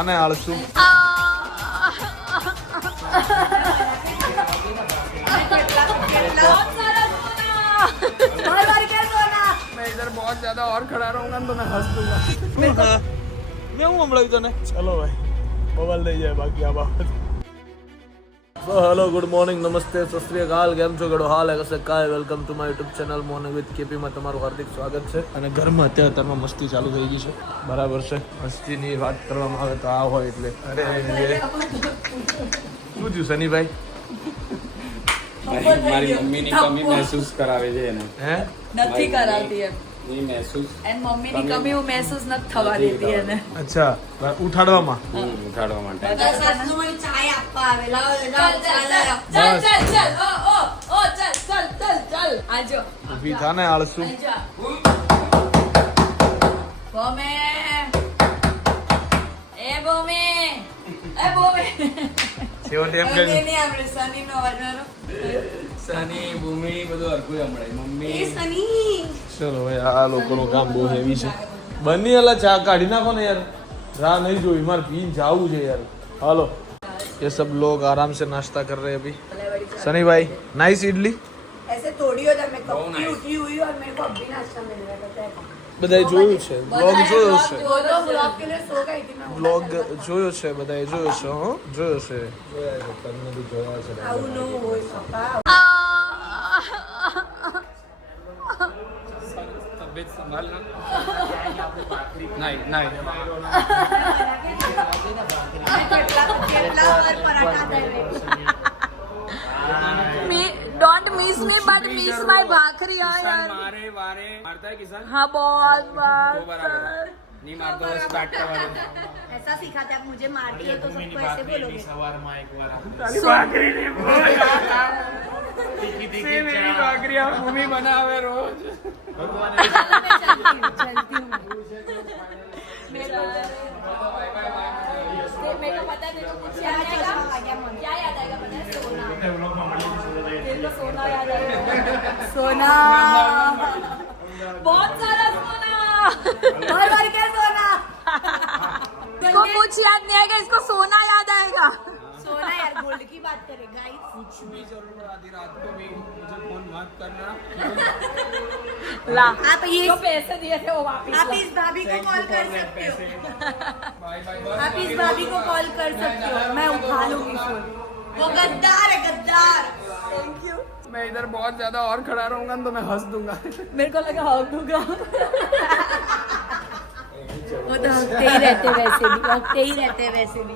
થાને આળસુ मैं इधर बहुत ज्यादा और खड़ा रहूंगा तो मैं हंस दूंगा मैं हूँ હમણાં તને ચલો ભાઈ મોબાઈલ લઈ જાય બાકી આ બાબત સો હેલો ગુડ મોર્નિંગ નમસ્તે સત શ્રી કેમ છો? ગડો હાલ હશે કાય? Welcome to my YouTube channel morning with કેપીમાં તમારું હાર્દિક સ્વાગત છે. અને ઘરમાં અત્યારે અત્યારમાં મસ્તી ચાલુ થઈ ગઈ છે. બરાબર છે. મસ્તીની વાત કરવામાં આવે તો આ હોય એટલે. અરે શું થયું સનીભાઈ મારી મમ્મીની કમી મહેસૂસ કરાવે છે એને. હે? નથી કરાવતી એમ. એ મહેસૂસ એન મમ્મીની કમી હું મહેસૂસ નથી થવા દેતી એને. અચ્છા ઉઠાડવામાં? ઉઠાડવા માટે. ચાલ ચાલ ચાલ ઓ ઓ ઓ ચાલ ચાલ ચાલ ચાલ. આજો ઊભી થાને આળસુ. બોમે. એ બોમે. એ બોમે. છેવટે એમ કે નહીં આપણે સનીનો અવાજ મારો સની ભૂમિ બધું હરખું સંભળાય. મમ્મી. ચલો ભાઈ આ લોકોનું કામ બહુ હેવી છે. બની એલા ચા કાઢી નાખો ને યાર. રાહ નહીં જોઈ મારે પીન જાવું છે યાર. હાલો. ये सब लोग आराम से नाश्ता कर रहे हैं अभी सनी भाई नाइस इडली ऐसे थोड़ी हो जाए मैं कब की nice. उठी हुई हूँ और मेरे को अभी नाश्ता मिल रहा है पता है બધાએ જોયું છે બ્લોગ જોયો છે वो तो ब्लॉग के लिए सो गई थी मैं બ્લોગ જોયો છે બધાએ જોયો છે હો જોયો છે तबियत संभालना नहीं नहीं नाही। मी मारे मारता है किसान? हाँ बहुत बार नहीं मारता बस ऐसा सिखाते आप मुझे मारती है तो सबको ऐसे बोलोगे। सवार माँ एक बार भाकरी नहीं बोल को पता है तेरे को कुछ याद आएगा क्या याद आएगा पता है सोना तेरे को सोना याद आएगा सोना बहुत सारा सोना भर भर के सोना इसको कुछ याद नहीं बात करें गाइस कुछ भी ज़रूरत आधी रात को भी मुझे फ़ोन मत करना ला। आप ये जो पैसे दिए थे वो वापस आप इस भाभी को कॉल कर सकते हो। बाय बाय आप इस भाभी को कॉल कर सकते हो। मैं उठा लूँगी फ़ोन वो गद्दार है गद्दार। थैंक यू मैं इधर बहुत ज़्यादा और खड़ा रहूँगा तो मैं हंस दूँगा। मेरे को लगा हाउ दूँगा। वो तो हँसते ही रहते वैसे भी हँसते ही रहते वैसे भी।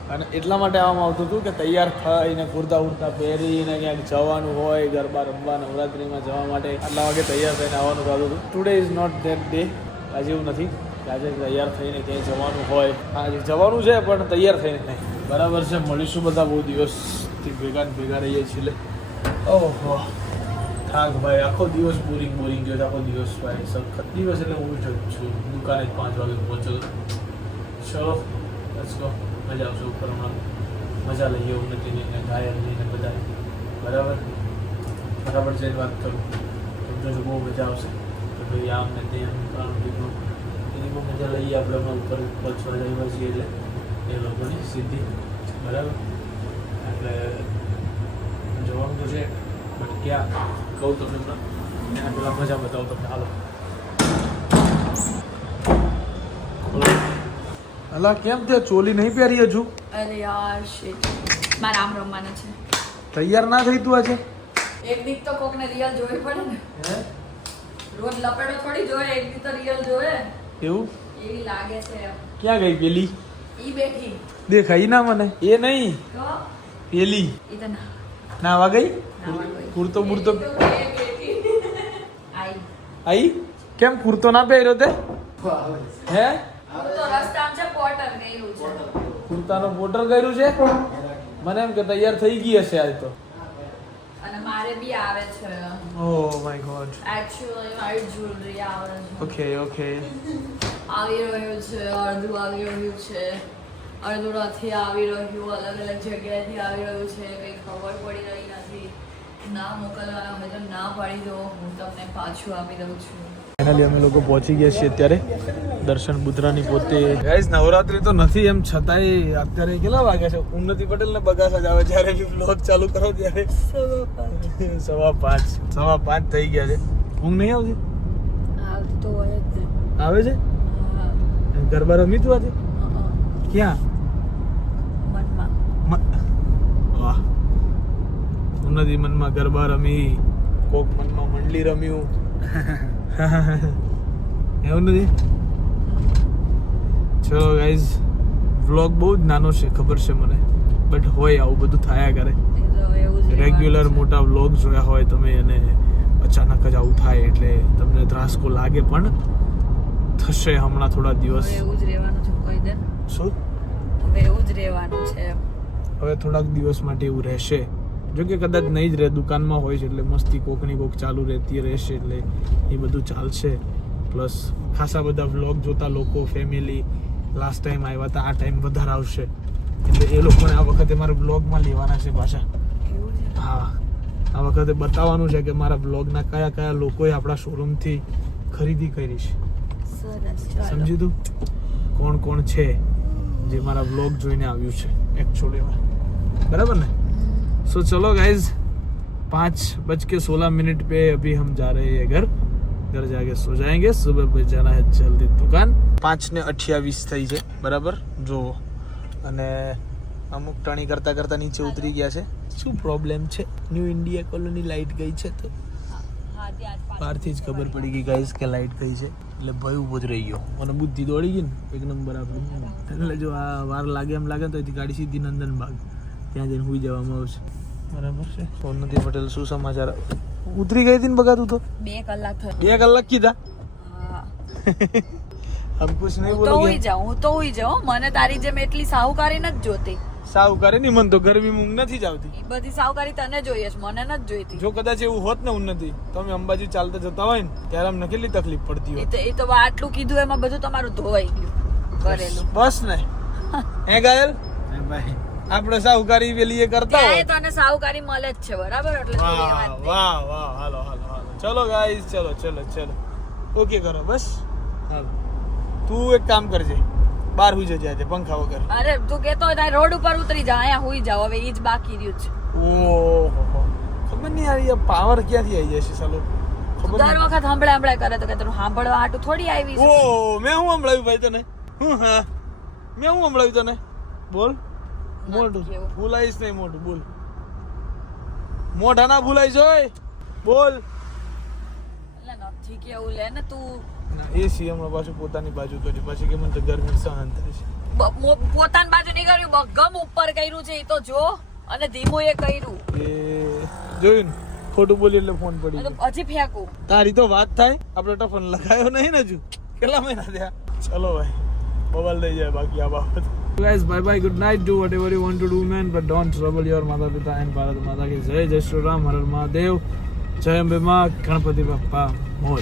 અને એટલા માટે આવવામાં આવતું હતું કે તૈયાર થઈને કુર્તા ઉડતા પહેરીને ક્યાંક જવાનું હોય, ગરબા રમવા, નવરાત્રિમાં જવા માટે આટલા વાગે તૈયાર થઈને આવવાનું થતું હતું. Today is not that day આજે એવું નથી આજે તૈયાર થઈને ક્યાંય જવાનું હોય. આજે જવાનું છે, પણ તૈયાર થઈને નહીં. બરાબર છે, મળીશું બધા બહુ દિવસથી ભેગા ને ભેગા રહીએ છીએ. ઓહો. થાક ભાઈ, આખો દિવસ બોરિંગ બોરિંગ ગયો આખો દિવસ ભાઈ. સખત દિવસ એટલે હું જ છું. દુકાને પાંચ વાગે પહોંચ્યો ચલો લેટ્સ ગો મજા આવશે ઉપર હમણાં મજા લઈએ ઉન્નતિની ને ગાયન લઈને બધા. બરાબર? બરાબર જે વાત કરું તો બહુ મજા આવશે. કે ભાઈ આમ ને તેમ, આમ તેમ એની બહુ મજા લઈએ આપણે હમણાં ઉપર પહોંચવા જઈએ છીએ એટલે. એ લોકોની સીધી બરાબર? એટલે જવાનું તો છે. બટ ક્યાં? કહું તમને હમણાં. એના પહેલાં મજા બતાવું તમને. હાલો. અલા કેમ તે ચોલી નહીં પહેરી હજુ? અરે યાર શિટ મારે આમ રમવાના છે. તૈયાર ના થઈ તું આજે? એક દીક તો કોકને રિયલ જોઈ પડે ને. હે? રોજ લપેડો થોડી જોવે એક દીક તો રિયલ જોવે. એવું? એવી લાગે છે ક્યાં ગઈ પેલી? ઈ બેઠી. દેખાઈ ના મને. એ નહીં. તો? પેલી. ઈ તો ના. નાવા ગઈ. કુર્તો બુરતો. આઈ. આઈ? કેમ કુર્તો ના પહેર્યો તે? હે હું તો રસ્તામાં છે પોટર ગયેલું કુર્તાનો બોર્ડર કર્યું છે? મને એમ કે તૈયાર થઈ ગઈ હશે આજ તો. અને મારે બી આવે છે. ઓ માય ગોડ એક્ચ્યુઅલી મારી જ્વેલરી આવે છે. ઓકે ઓકે આવી રહ્યું છે અડધું આવી રહ્યું છે. અડધું નથી આવી રહ્યું અલગ અલગ જગ્યાએથી આવી રહ્યું છે. કંઈ ખબર પડી રહી નથી. ના મોકલવાના હોય તો ના પાડી દો. હું તમને પાછું આપી દઉં છું. ફાઇનલી અમે લોકો પહોંચી ગયા છીએ અત્યારે. દર્શન બુદ્રાની પોતે. ગાઈઝ નવરાત્રી તો નથી એમ છતાંય અત્યારે કેટલા વાગ્યા છે? ઉન્નતિ પટેલ ને બગાસા જ આવે જ્યારે બી બ્લોગ ચાલુ કરો ત્યારે. સવા પાંચ. સવા પાંચ થઈ ગયા છે. ઊંઘ નહીં આવતી? આવે છે. ગરબા રમી તું આજે? ક્યાં? વાહ. ઉન્નતિ મનમાં ગરબા રમી કોક મનમાં મંડલી રમ્યું. એવું નથી? ચલો ગાઈઝ વ્લોગ બહુ જ નાનો છે ખબર છે મને. બટ હોય આવું બધું થયા કરે. રેગ્યુલર મોટા વ્લોગ જોયા હોય તમે અને અચાનક જ આવું થાય એટલે તમને ત્રાસકો લાગે પણ થશે હમણાં થોડા દિવસ. એવું જ રહેવાનું છે કોઈ દે શું? હવે એવું જ રહેવાનું છે. હવે થોડાક દિવસ માટે એવું રહેશે. જો કે કદાચ નહીં જ રહે દુકાનમાં હોય છે એટલે મસ્તી કોકની કોક ચાલુ રહેતી રહેશે એટલે એ બધું ચાલશે. પ્લસ ખાસા બધા વ્લોગ જોતા લોકો ફેમિલી લાસ્ટ ટાઈમ આવ્યા હતા આ ટાઈમ વધારે આવશે. એટલે એ લોકોને આ વખતે મારા બ્લોગમાં લેવાના છે પાછા. હા. આ વખતે બતાવવાનું છે કે મારા બ્લોગના કયા કયા લોકોએ આપણા શોરૂમથી ખરીદી કરી છે. સમજી તું કોણ કોણ છે જે મારા બ્લોગ જોઈને આવ્યું છે? એક્ચ્યુઅલીમાં બરાબર ને? सो चलो गाइज पाँच बज के सोलह मिनट पे अभी हम जा रहे हैं घर घर जाके सो जाएंगे सुबह पे जाना है जल्दी दुकान પાંચ ને અઠ્યાવીસ થઈ છે બરાબર જો અને અમુક ટણી કરતા કરતા નીચે ઉતરી ગયા છે શું પ્રોબ્લેમ છે ન્યૂ ઇન્ડિયા કોલોની લાઇટ ગઈ છે તો હા ત્યાં જ પાછળ. બહારથી જ ખબર પડી ગઈ ગાઈસ કે લાઇટ ગઈ છે એટલે ભય ઊભો જ રહી ગયો અને બુદ્ધિ દોડી ગઈ ને એક નંબર આપણી એટલે જો આ વાર લાગે એમ લાગે ને તો અહીંથી ગાડી સીધી નંદન બાગ ત્યાં જઈને સુઈ જવામાં આવશે. બરાબર છે. સોનતી પટેલ શું સમાચાર? ઉતરી ગઈ હતી ને બગા તું? તો બે કલાક થયો. બે કલાક કીધા? હમ કુછ નહીં બોલો તો હોઈ જાઉં હું તો હોઈ જાઉં મને તારી જેમ એટલી સાહુકારી નથી જોતી. સાહુકારી કરે નહીં મન તો ગરમી ઊંઘ નથી જ આવતી. એ બધી સાહુકારી તને જોઈએ છે મને નથી જોઈતી. જો કદાચ એવું હોત ને ઉન્નતિ તો અમે અંબાજી ચાલતા જતા હોય ને ત્યારે અમને કેટલી તકલીફ પડતી એ હોય? તો એ તો આટલું કીધું એમાં બધું તમારું ધોવાઈ ગયું. કરેલું બસ ને. હે ગાયલ? આપણે સાહુકારી પેલી એ કરતા હોય. તને સાહુકારી મળે જ છે બરાબર? એટલે વાહ. વાહ વાહ હાલો હાલો હાલો. ચલો ગાઈસ ચલો ચલો ચલો. ઓકે કરો બસ. હાલો. તું એક કામ કરજે. બાર હુઈ જજે આજે પંખા વગર. અરે તું કેતો હોય ત્યાં રોડ ઉપર ઉતરી જા અહીંયા હુઈ જાવ હવે ઈ જ બાકી રહ્યું છે. ઓહો ખબર નહીં યાર પાવર ક્યાંથી આવી જશે ચાલો ખબર દર વખત સાંભળે સાંભળે કરે તો કે તને સાંભળવા આટું થોડી આવી છે. ઓ મેં હું સંભળાવ્યું ભાઈ તને? હું હા. મેં હું સંભળાવ્યું તને? બોલ. મોઢું? ભૂલાઈશ નહીં મોઢું બોલ. મોઢા ના ભૂલાઈ જોય બોલ નથી કેવું લે ને તું. એ સી પાછું પોતાની બાજુ કરી પછી કે મને ગરમી સહન થાય છે. પોતાની બાજુ નહીં કર્યું ઉપર કર્યું છે એ તો જો. અને ધીમું એ કર્યું. એ જોયું ને? ખોટું બોલી એટલે ફોન પડી હજી ફેંકું. તારી તો વાત થાય. આપણે ટફન લગાયો નહીં ને હજુ. કેટલા મહિના થયા? ચલો ભાઈ મોબાઈલ થઈ જાય બાકી આ બાબત. Guys bye bye good night do whatever you want to do man but don't trouble your mother pita and bharat mata ki jai jai shri ram har mahadev Ambe માં ગણપતિ બાપ્પા મોર